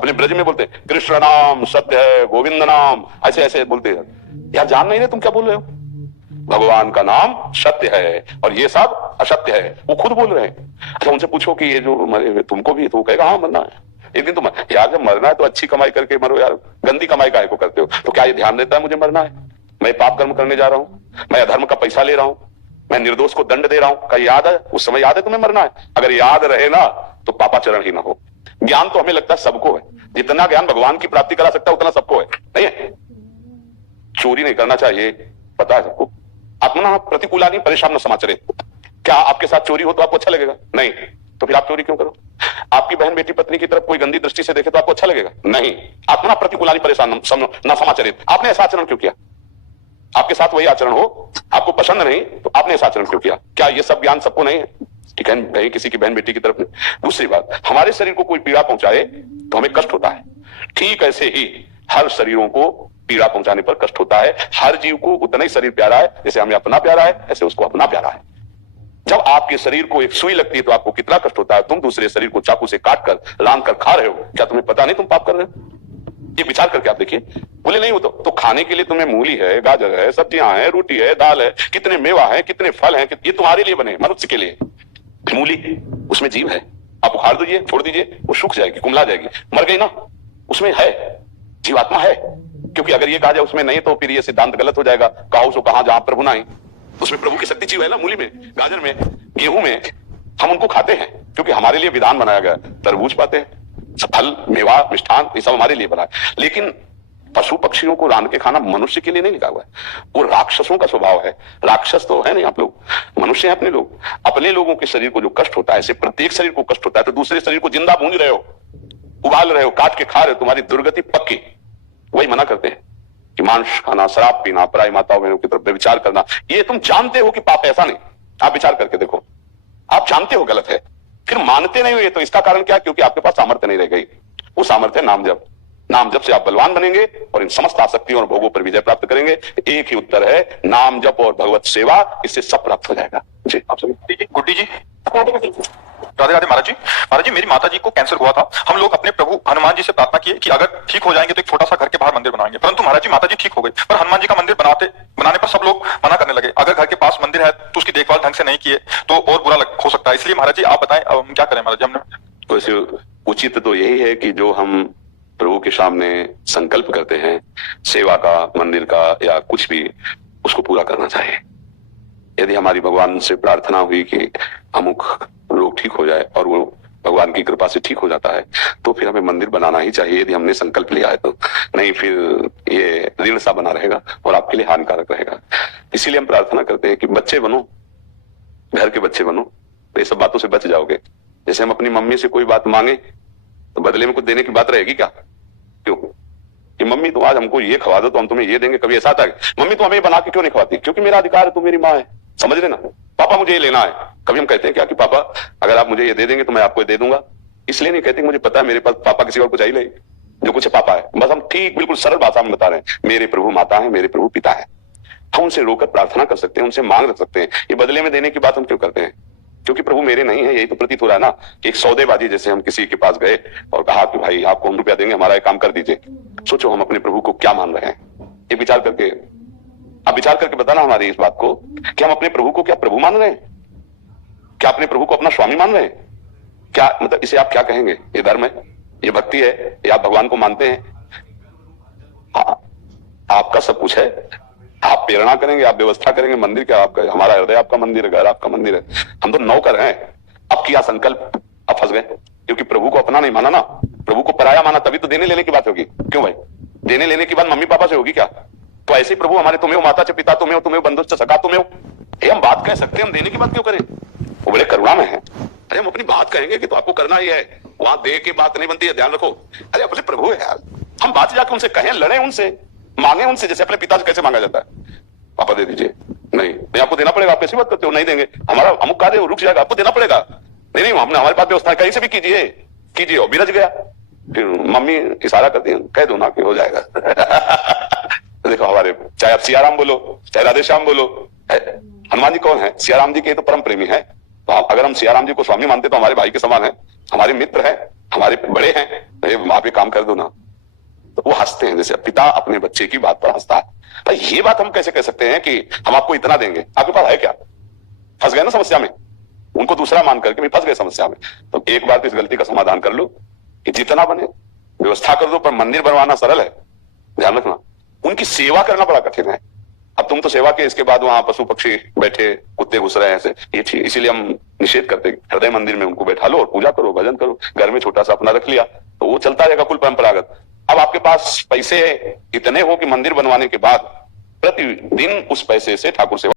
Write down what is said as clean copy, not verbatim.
अपने ब्रज में बोलते हैं कृष्ण नाम सत्य है, गोविंद नाम, ऐसे ऐसे बोलते हैं। यार जान नहीं रहे तुम क्या बोल रहे हो? भगवान का नाम सत्य है और ये सब असत्य है, वो खुद बोल रहे हैं। अच्छा उनसे पूछो कि ये जो मरे हुए तुमको भी, तो कहेगा हाँ मरना है एक दिन। तुम यार जब मरना है तो अच्छी कमाई करके मरो यार, गंदी कमाई काहे को करते हो? तो क्या ये ध्यान देता है मुझे मरना है, मैं पाप कर्म करने जा रहा हूं, मैं अधर्म का पैसा ले रहा हूं, मैं निर्दोष को दंड दे रहा हूं? क्या याद है उस समय? याद है तुम्हें मरना है? अगर याद रहे ना तो पापाचरण ही ना हो। ज्ञान तो हमें लगता है सबको है, जितना ज्ञान भगवान की प्राप्ति करा सकता है उतना सबको है, नहीं है? चोरी नहीं करना चाहिए, पता है सबको। आत्मना प्रतिकूलानि परेशान न समाचरे। क्या आपके साथ चोरी हो तो आपको अच्छा लगेगा? नहीं। तो फिर आप चोरी क्यों करो? आपकी बहन बेटी पत्नी की तरफ कोई गंदी दृष्टि से देखे तो आपको अच्छा लगेगा? नहीं। आत्मना प्रतिकूलानि परेशान न समाचरे। आपने ऐसा आचरण क्यों किया? आपके साथ वही आचरण हो, आपको पसंद नहीं तो आपने ऐसा आचरण क्यों किया? क्या ये सब ज्ञान सबको नहीं है? कहीं किसी की बहन बेटी की तरफ नहीं। दूसरी बात, हमारे शरीर को कोई पीड़ा पहुंचाए तो हमें कष्ट होता है, ठीक ऐसे ही हर शरीरों को पीड़ा पहुंचाने पर कष्ट होता है। हर जीव को उतना ही शरीर प्यारा है जैसे हमें अपना प्यारा है, ऐसे उसको अपना प्यारा है। जब आपके शरीर को एक सुई लगती है तो आपको कितना कष्ट होता है। तुम दूसरे शरीर को चाकू से काट कर लांग कर खा रहे हो, क्या तुम्हें पता नहीं तुम पाप कर रहे हो? ये विचार करके आप देखिए। बोले नहीं हो तो खाने के लिए तुम्हें मूली है, गाजर है, सब्जियां हैं, रोटी है, दाल है, कितने मेवा है, कितने फल हैं, ये तुम्हारे लिए बने, मनुष्य के लिए। मूली उसमें जीव है, आप उखाड़ दीजिए, छोड़ दीजिए, वो सूख जाएगी, कुमला जाएगी, मर गई ना, उसमें है जीवात्मा है। क्योंकि अगर ये कहा जाए उसमें नहीं तो फिर ये सिद्धांत गलत हो जाएगा। कहा सो कहा जहां प्रभु नहीं, उसमें प्रभु की शक्ति जीव है ना। मूली में, गाजर में, गेहूं में, हम उनको खाते हैं क्योंकि हमारे लिए विधान बनाया गया। तरबूज पाते हैं, फल, मेवा, मिष्ठान, ये सब हमारे लिए बना है। लेकिन पशु पक्षियों को रांध के खाना मनुष्य के लिए नहीं लिखा हुआ है। वो राक्षसों का स्वभाव है। राक्षस तो है नहीं आप लोग, मनुष्य हैं अपने लोग। अपने लोगों के शरीर को जो कष्ट होता है, ऐसे प्रत्येक शरीर को कष्ट होता है, तो दूसरे शरीर को जिंदा भूंज रहे हो, उबाल रहे हो, काट के खा रहे हो, तुम्हारी दुर्गति पक्की। वही मना करते हैं कि मांस खाना, शराब पीना, पराई माताओं बहनों की तरफ विचार करना, ये तुम जानते हो कि पाप, ऐसा नहीं। आप विचार करके देखो, आप जानते हो गलत है, फिर मानते नहीं हुए, तो इसका कारण क्या? क्योंकि आपके पास सामर्थ्य नहीं रह गई। वो सामर्थ्य नाम जप। नाम जप से आप बलवान बनेंगे और इन समस्त आसक्तियों और भोगों पर विजय प्राप्त करेंगे। एक ही उत्तर है, नाम जप और भगवत सेवा, इससे सब प्राप्त हो जाएगा। जी आप सभी। गुड्डी जी, राधे राधे। महाराज जी मेरी माता जी को कैंसर हुआ था। हम लोग अपने प्रभु हनुमान जी से प्रार्थना किए कि अगर ठीक हो जाएंगे तो एक छोटा सा घर के बाहर मंदिर बनाएंगे। परंतु महाराज जी माता जी ठीक हो गई, पर हनुमान जी का मंदिर बनाने पर सब लोग मना करने लगे। अगर घर के पास मंदिर है तो उसकी देखभाल ढंग से नहीं किए तो और बुरा हो सकता है। इसलिए महाराज जी आप बताएं, अब हम क्या करें? महाराज जी हमने वैसे उचित तो यही है कि जो हम प्रभु के सामने संकल्प करते हैं, सेवा का, मंदिर का या कुछ भी, उसको पूरा करना चाहिए। यदि हमारी भगवान से प्रार्थना हुई कि अमुक रोग ठीक हो जाए और वो भगवान की कृपा से ठीक हो जाता है, तो फिर हमें मंदिर बनाना ही चाहिए, यदि हमने संकल्प लिया है तो। नहीं फिर ये ऋण सा बना रहेगा और आपके लिए हानिकारक रहेगा। इसीलिए हम प्रार्थना करते हैं कि बच्चे बनो, घर के बच्चे बनो, तो ये सब बातों से बच जाओगे। जैसे हम अपनी मम्मी से कोई बात मांगे तो बदले में कुछ देने की बात रहेगी क्या? क्यों कि मम्मी तुम आज हमको ये खवा दो तो हम तुम्हें ये देंगे। कभी ऐसा था मम्मी तुम हमें बना के क्यों नहीं खवाती? क्योंकि मेरा अधिकार है, तुम मेरी माँ है, समझ लेना। पापा मुझे ये लेना है, कभी हम कहते हैं क्या कि पापा अगर आप मुझे ये दे देंगे तो मैं आपको ये दे दूंगा? इसलिए नहीं कहते, मुझे पता है मेरे पास पापा किसी और को चाहिए नहीं, जो कुछ पापा है। बस हम ठीक बिल्कुल सरल भाषा में बता रहे हैं, मेरे प्रभु माता है, मेरे प्रभु पिता है। हम उनसे रोकर प्रार्थना कर सकते हैं, उनसे मांग रख सकते हैं। ये बदले में देने की बात हम क्यों करते हैं? क्योंकि प्रभु मेरे नहीं है, यही तो प्रतीत हो रहा है ना। एक सौदेबाजी जैसे हम किसी के पास गए और कहा कि भाई आपको हम रुपया देंगे, हमारा एक काम कर दीजिए। सोचो हम अपने प्रभु को क्या मान रहे हैं, ये विचार करके आप विचार करके बताना हमारी इस बात को कि हम अपने प्रभु को क्या प्रभु मान रहे हैं? क्या अपने प्रभु को अपना स्वामी मान रहे हैं? क्या मतलब इसे आप क्या कहेंगे? ये धर्म है, ये भक्ति है, ये आप भगवान को मानते हैं? आपका सब कुछ है, आप प्रेरणा करेंगे, आप व्यवस्था करेंगे। मंदिर क्या आपका? हमारा हृदय आपका मंदिर है, घर आपका मंदिर है, हम तो नौकर हैं। अब किया संकल्प, अब फंस गए, क्योंकि प्रभु को अपना नहीं माना ना, प्रभु को पराया माना, तभी तो देने लेने की बात होगी। क्यों भाई? देने लेने की बात मम्मी पापा से होगी क्या? तो ऐसे प्रभु हमारे तुम्हें हो, माता च पिता तुम्हें हो, तुम्हें बंधु च सखा तुम्हें हो, हम बात कह सकते हैं, हम देने की बात क्यों करें? वो बड़े करुणा में है। अरे हम अपनी बात कहेंगे कि तो आपको करना ही है, वहां दे के बात नहीं बनती है, ध्यान रखो। अरे अपने प्रभु है यार, हम बात जाके उनसे कहें, लड़े उनसे, मांगे उनसे, जैसे अपने पिता से कैसे मांगा जाता है। पापा दे दीजिए, नहीं आपको देना पड़ेगा, आप ऐसी बात करते हो, नहीं देंगे, हमारा अमुक कार्य रुक जाएगा, आपको देना पड़ेगा। नहीं हमने हमारे पास व्यवस्था कहीं से भी कीजिए और बिरज गया। फिर मम्मी इशारा करती है, कह दो ना कि हो जाएगा। देखो हमारे, चाहे आप सियाराम बोलो, चाहे राधे श्याम बोलो, हनुमान जी कौन है? सियाराम जी के तो परम प्रेमी है। तो अगर हम सियाराम जी को स्वामी मानते तो हमारे भाई के समान है, हमारे मित्र है, हमारे बड़े हैं, आप ये काम कर दो ना, तो वो हंसते हैं, जैसे पिता अपने बच्चे की बात पर हंसता है। भाई ये बात हम कैसे कह सकते हैं कि हम आपको इतना देंगे, आपके पास है क्या? फंस गए ना समस्या में, उनको दूसरा मान करके भी फंस गए समस्या में। तो एक बार तो इस गलती का समाधान कर लो कि जितना बने व्यवस्था कर दो, पर मंदिर बनवाना सरल है, ध्यान रखना। उनकी सेवा करना बड़ा कठिन है। अब तुम तो सेवा के, इसके बाद वहां पशु पक्षी बैठे, कुत्ते घुस रहे हैं ऐसे, ये ठीक, इसीलिए हम निषेध करते हैं। हृदय मंदिर में उनको बैठा लो और पूजा करो, भजन करो, घर में छोटा सा अपना रख लिया तो वो चलता रहेगा कुल परंपरागत। अब आपके पास पैसे इतने हो कि मंदिर बनवाने के बाद प्रतिदिन उस पैसे से ठाकुर सेवा